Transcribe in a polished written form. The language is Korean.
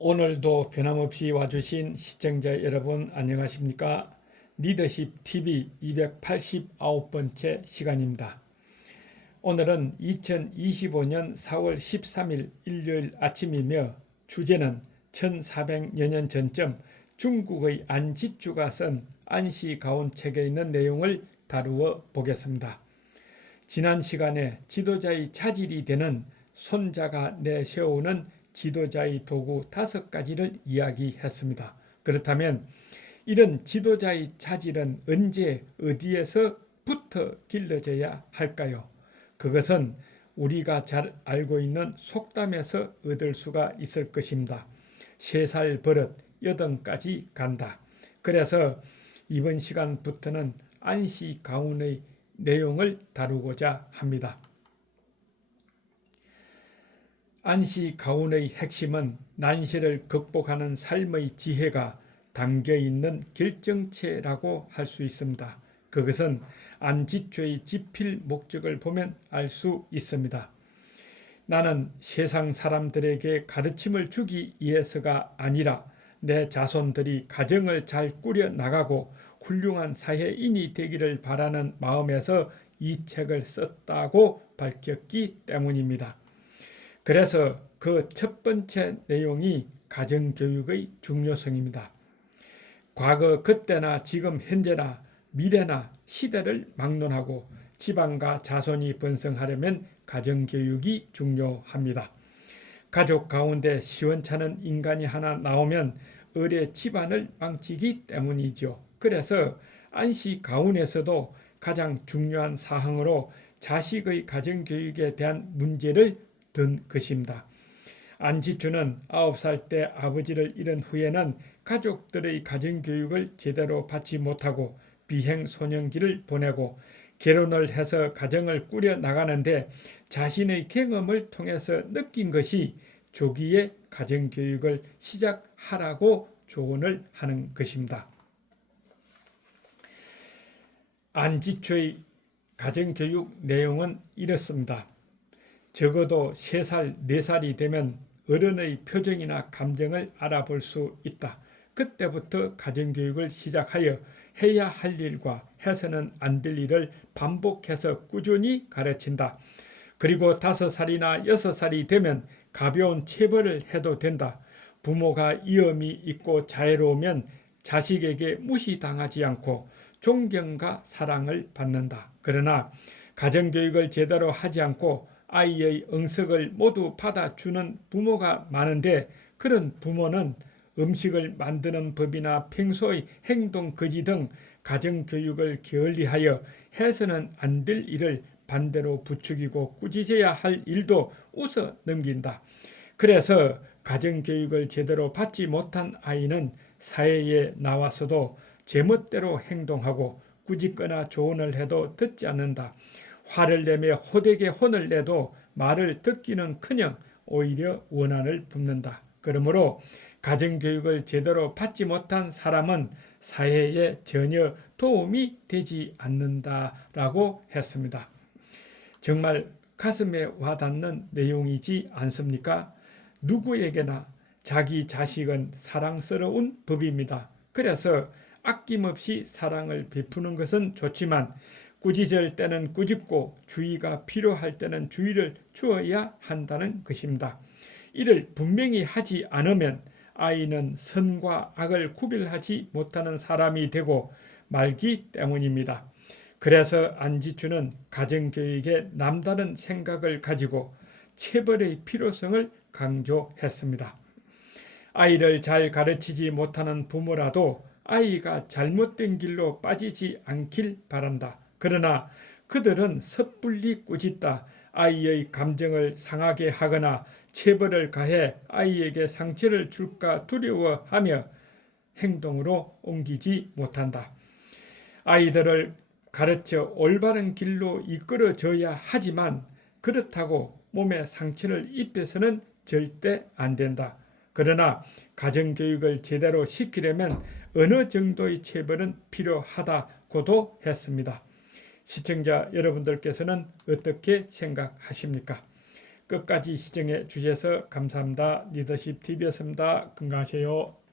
오늘도 변함없이 와주신 시청자 여러분 안녕하십니까? 리더십 TV 289번째 시간입니다. 오늘은 2025년 4월 13일 일요일 아침이며 주제는 1400여 년 전쯤 중국의 안지주가 쓴 안시가온 책에 있는 내용을 다루어 보겠습니다. 지난 시간에 지도자의 차질이 되는 손자가 내세우는 지도자의 도구 5가지를 이야기했습니다. 그렇다면 이런 지도자의 차질은 언제 어디에서부터 길러져야 할까요? 그것은 우리가 잘 알고 있는 속담에서 얻을 수가 있을 것입니다. 3살 버릇 8까지 간다. 그래서 이번 시간부터는 안시가온의 내용을 다루고자 합니다. 안시가온의 핵심은 난시를 극복하는 삶의 지혜가 담겨있는 결정체라고 할 수 있습니다. 그것은 안지주의 지필 목적을 보면 알 수 있습니다. 나는 세상 사람들에게 가르침을 주기 위해서가 아니라 내 자손들이 가정을 잘 꾸려 나가고 훌륭한 사회인이 되기를 바라는 마음에서 이 책을 썼다고 밝혔기 때문입니다. 그래서 그 첫 번째 내용이 가정교육의 중요성입니다. 과거 그때나 지금 현재나 미래나 시대를 막론하고 집안과 자손이 번성하려면 가정교육이 중요합니다. 가족 가운데 시원찮은 인간이 하나 나오면 을의 집안을 망치기 때문이죠. 그래서 안시가온에서도 가장 중요한 사항으로 자식의 가정교육에 대한 문제를 든 것입니다. 안지주는 9살 때 아버지를 잃은 후에는 가족들의 가정교육을 제대로 받지 못하고 비행소년기를 보내고 결혼을 해서 가정을 꾸려 나가는데 자신의 경험을 통해서 느낀 것이 조기에 가정교육을 시작하라고 조언을 하는 것입니다. 안지주의 가정교육 내용은 이렇습니다. 적어도 3살, 4살이 되면 어른의 표정이나 감정을 알아볼 수 있다. 그때부터 가정교육을 시작하여 해야 할 일과 해서는 안 될 일을 반복해서 꾸준히 가르친다. 그리고 5살이나 6살이 되면 가벼운 체벌을 해도 된다. 부모가 위엄이 있고 자애로우면 자식에게 무시당하지 않고 존경과 사랑을 받는다. 그러나 가정교육을 제대로 하지 않고 아이의 응석을 모두 받아주는 부모가 많은데 그런 부모는 음식을 만드는 법이나 평소의 행동 거지 등 가정교육을 게을리하여 해서는 안 될 일을 반대로 부추기고 꾸짖어야 할 일도 웃어 넘긴다. 그래서 가정교육을 제대로 받지 못한 아이는 사회에 나와서도 제멋대로 행동하고 꾸짖거나 조언을 해도 듣지 않는다. 화를 내며 호되게 혼을 내도 말을 듣기는커녕 오히려 원한을 붓는다. 그러므로 가정교육을 제대로 받지 못한 사람은 사회에 전혀 도움이 되지 않는다라고 했습니다. 정말 가슴에 와닿는 내용이지 않습니까? 누구에게나 자기 자식은 사랑스러운 법입니다. 그래서 아낌없이 사랑을 베푸는 것은 좋지만 꾸짖을 때는 꾸짖고 주의가 필요할 때는 주의를 주어야 한다는 것입니다. 이를 분명히 하지 않으면 아이는 선과 악을 구별하지 못하는 사람이 되고 말기 때문입니다. 그래서 안지주는 가정교육에 남다른 생각을 가지고 체벌의 필요성을 강조했습니다. 아이를 잘 가르치지 못하는 부모라도 아이가 잘못된 길로 빠지지 않길 바란다. 그러나 그들은 섣불리 꾸짖다 아이의 감정을 상하게 하거나 체벌을 가해 아이에게 상처를 줄까 두려워하며 행동으로 옮기지 못한다. 아이들을 가르쳐 올바른 길로 이끌어줘야 하지만 그렇다고 몸에 상처를 입혀서는 절대 안 된다. 그러나 가정교육을 제대로 시키려면 어느 정도의 체벌은 필요하다고도 했습니다. 시청자 여러분들께서는 어떻게 생각하십니까? 끝까지 시청해 주셔서 감사합니다. 리더십 TV였습니다. 건강하세요.